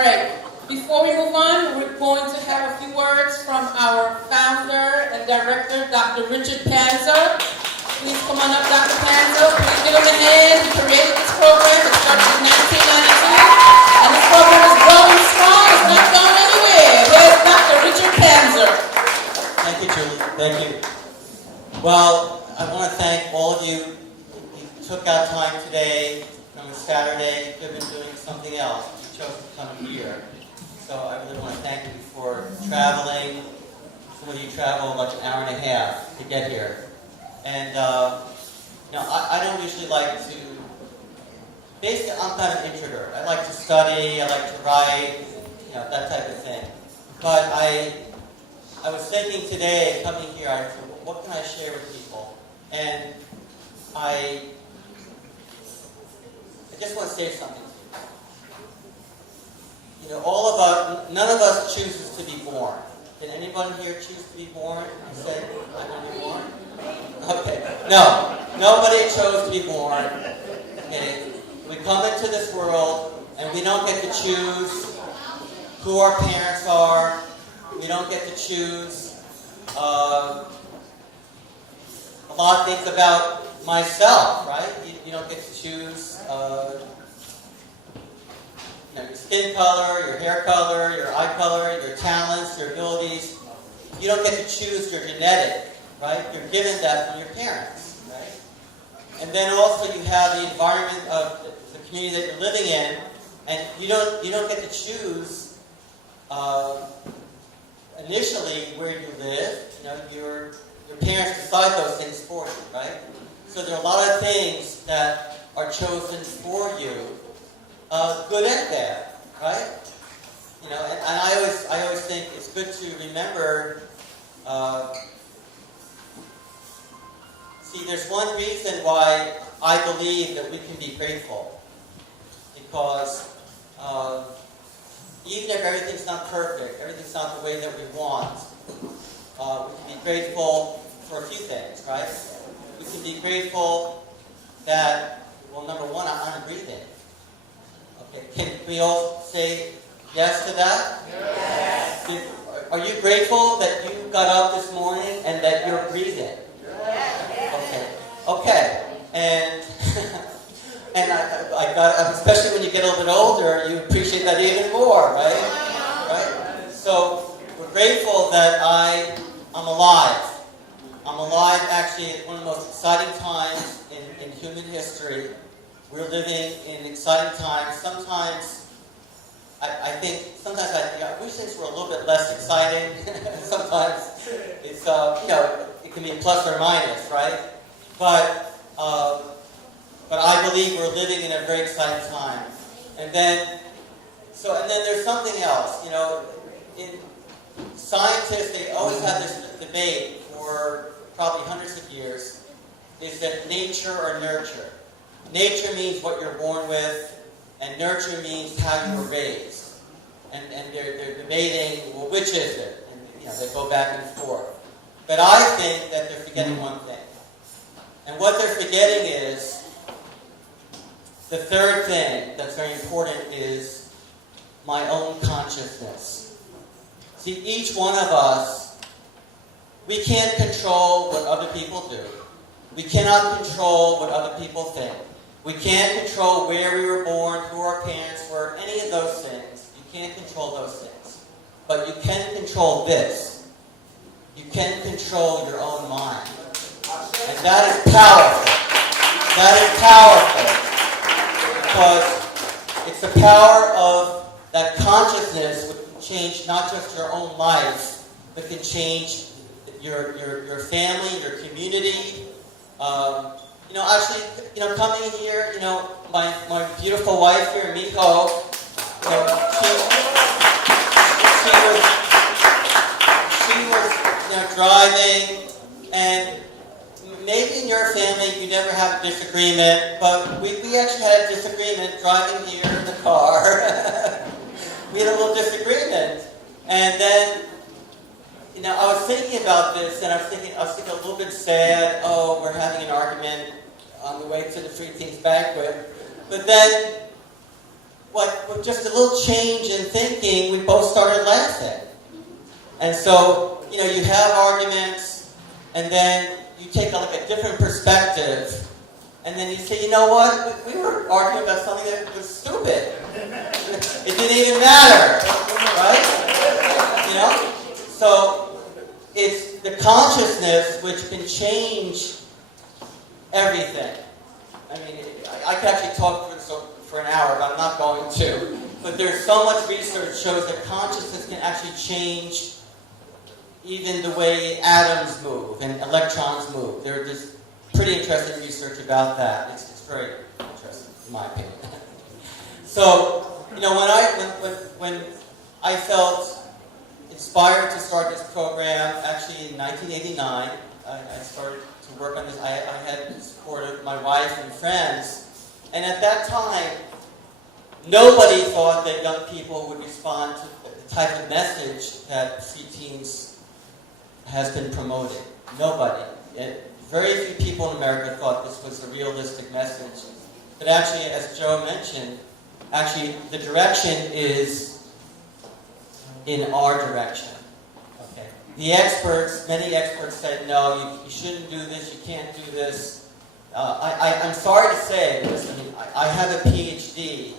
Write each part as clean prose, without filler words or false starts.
right. Before we move on, we're going to have a few words from our founder and director, Dr. Richard Panzer. Please come on up, Dr. Panzer. Please give him a hand. He created this program. It started in 1992. And this program is growing strong. It's not going anywhere. Here's Dr. Richard Panzer. Thank you, Julie. Thank you. Well, I want to thank all of you. You took out time today from a Saturday. You could have been doing something else. You chose to come here. So I really want to thank you for traveling. Some of you travel like an hour and a half to get here. And, I don't usually like to, basically I'm kind of an introvert. I like to study, I like to write, that type of thing. But I was thinking today, coming here, I said, what can I share with people? And I just want to say something to you. All of us, none of us chooses to be born. Did anyone here choose to be born? You said, I want to be born? Okay. No. Nobody chose to be born. Okay. We come into this world and we don't get to choose who our parents are. We don't get to choose a lot of things about myself, right? You don't get to choose your skin color, your hair color, your eye color, your talents, your abilities. You don't get to choose your genetic, right? You're given that from your parents, right? And then also you have the environment of the community that you're living in, and you don't get to choose initially where you live. Your parents decide those things for you, right? So there are a lot of things that are chosen for you, good and bad, right? And I always think it's good to remember. See, there's one reason why I believe that we can be grateful, because even if everything's not perfect, everything's not the way that we want, we can be grateful for a few things, right? We can be grateful that, well, number one, I'm breathing. Okay, can we all say yes to that? Yes. Are you grateful that you got up this morning and that you're breathing? Yes. Okay. And I got, especially when you get a little bit older, you appreciate that even more, right? So we're grateful that I'm alive. I'm alive actually at one of the most exciting times in human history. We're living in exciting times. Sometimes I wish things were a little bit less exciting. Sometimes it's it can be a plus or minus, right? But I believe we're living in a very exciting time. And then there's something else. In scientists, they always have this debate for probably hundreds of years. Is that nature or nurture? Nature means what you're born with, and nurture means how you were raised. And they're debating, well, which is it? And they go back and forth. But I think that they're forgetting one thing. And what they're forgetting is the third thing that's very important is my own consciousness. See, each one of us, we can't control what other people do. We cannot control what other people think. We can't control where we were born, who our parents were, any of those things. You can't control those things. But you can control this. You can control your own mind. And that is powerful. That is powerful. Because it's the power of that consciousness which can change not just your own life, but can change your family, your community. Coming here, my beautiful wife here, Miko, she was driving, and maybe in your family you never have a disagreement, but we actually had a disagreement driving here in the car. We had a little disagreement, and then I was thinking about this, and I was thinking a little bit sad. Oh, we're having an argument on the way to the Three Kings Banquet. But then with just a little change in thinking, we both started laughing. And so, you have arguments, and then you take a different perspective, and then you say, you know what? We were arguing about something that was stupid. It didn't even matter, right? So it's the consciousness which can change everything. I mean, I could actually talk for an hour, but I'm not going to. But there's so much research shows that consciousness can actually change even the way atoms move and electrons move. There's pretty interesting research about that. It's very interesting, in my opinion. So, when I felt inspired to start this program, actually in 1989, I started to work on this. I had the support of my wife and friends. And at that time, nobody thought that young people would respond to the type of message that Free Teens has been promoting. Nobody. Very few people in America thought this was a realistic message. But actually, as Joe mentioned, the direction is in our direction. Okay. Many experts said, no, you shouldn't do this, you can't do this. I'm sorry to say this, I have a PhD,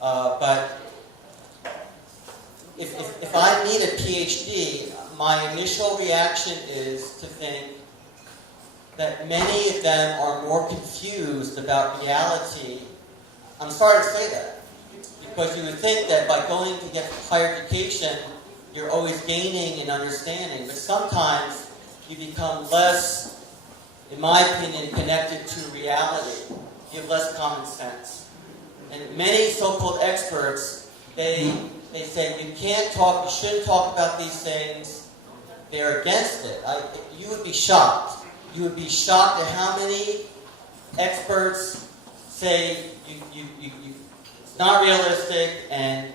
but if I need a PhD, my initial reaction is to think that many of them are more confused about reality. I'm sorry to say that, because you would think that by going to get higher education, you're always gaining and understanding, but sometimes you become less, in my opinion, connected to reality. You have less common sense. And many so-called experts, they say you can't talk, you shouldn't talk about these things. They're against it. You would be shocked. You would be shocked at how many experts say it's not realistic, and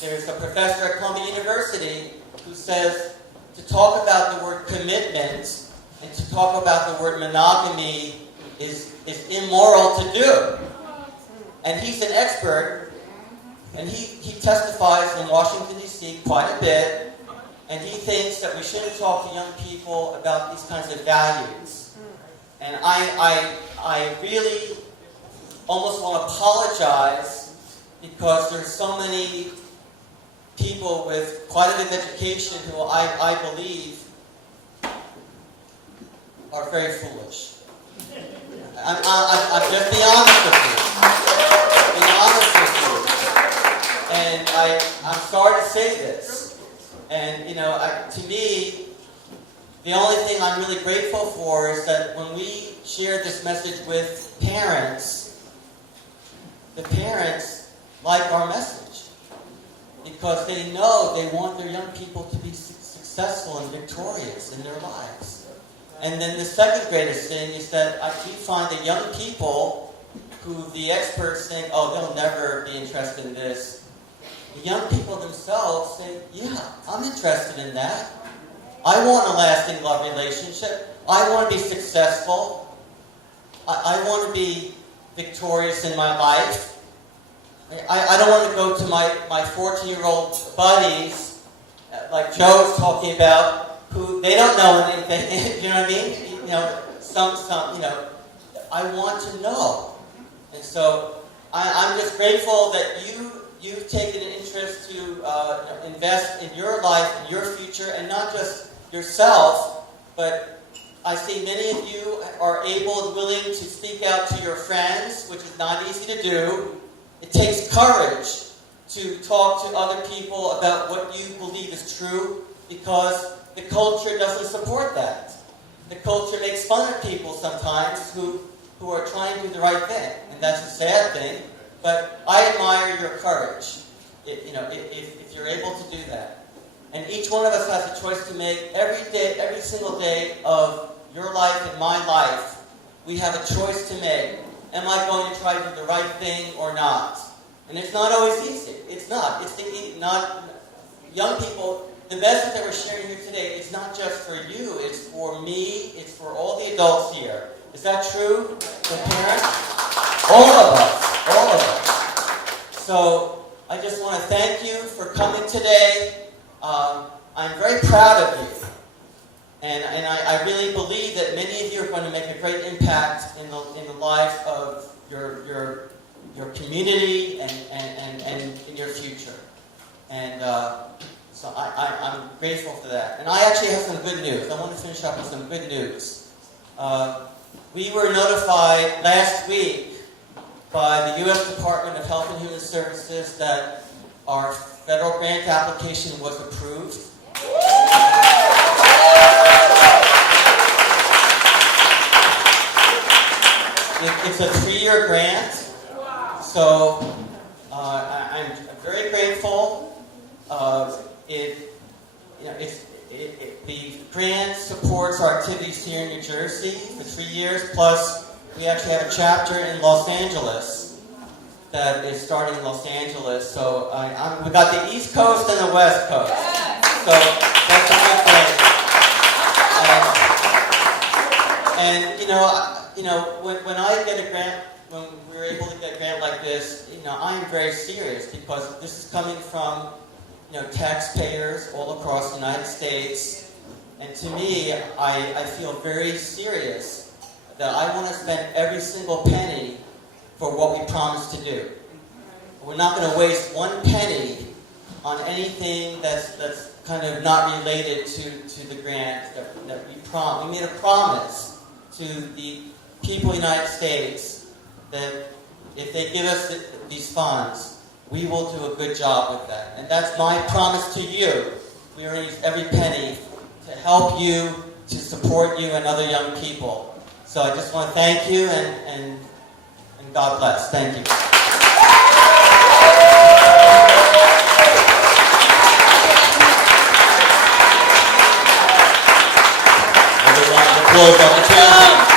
there's a professor at Columbia University who says to talk about the word commitment and to talk about the word monogamy is immoral to do. And he's an expert, and he testifies in Washington, D.C. quite a bit, and he thinks that we shouldn't talk to young people about these kinds of values. And I really almost want to apologize, because there's so many people with quite a bit of education who I believe are very foolish. I'm just being honest with you. And I'm sorry to say this. And, to me, the only thing I'm really grateful for is that when we share this message with parents, the parents like our message, because they know they want their young people to be successful and victorious in their lives. And then the second greatest thing is that I do find that young people who the experts think, oh, they'll never be interested in this, the young people themselves say, yeah, I'm interested in that. I want a lasting love relationship. I want to be successful. I want to be victorious in my life. I don't want to go to my 14-year-old buddies, like Joe's talking about, who they don't know anything. You know what I mean? I want to know. And so I'm just grateful that you've taken an interest to invest in your life, in your future, and not just yourself, but I see many of you are able and willing to speak out to your friends, which is not easy to do. It takes courage to talk to other people about what you believe is true, because the culture doesn't support that. The culture makes fun of people sometimes who are trying to do the right thing, and that's a sad thing. But I admire your courage, if you're able to do that. And each one of us has a choice to make every day, every single day of your life and my life. We have a choice to make. Am I going to try to do the right thing or not? And it's not always easy. It's not. Young people, the message that we're sharing here today is not just for you. It's for me. It's for all the adults here. Is that true? The parents? All of us. So I just want to thank you for coming today. I'm very proud of you. And I really believe that many of you are going to make a great impact in the life of your community and in your future. And so I'm grateful for that. And I actually have some good news. I want to finish up with some good news. We were notified last week by the U.S. Department of Health and Human Services that our federal grant application was approved. It's a 3-year grant, so I'm very grateful. The grant supports our activities here in New Jersey for 3 years, plus we actually have a chapter in Los Angeles that is starting in Los Angeles. So we got the East Coast and the West Coast. So that's a good thing. When I get a grant, when we're able to get a grant like this, I'm very serious because this is coming from taxpayers all across the United States. And to me, I feel very serious that I want to spend every single penny for what we promised to do. We're not going to waste one penny on anything that's kind of not related to the grant that we made a promise to the people of the United States that if they give us these funds, we will do a good job with that. And that's my promise to you. We are going to use every penny to help you, to support you and other young people. So I just want to thank you and God bless. Thank you. Everyone, applause on the table.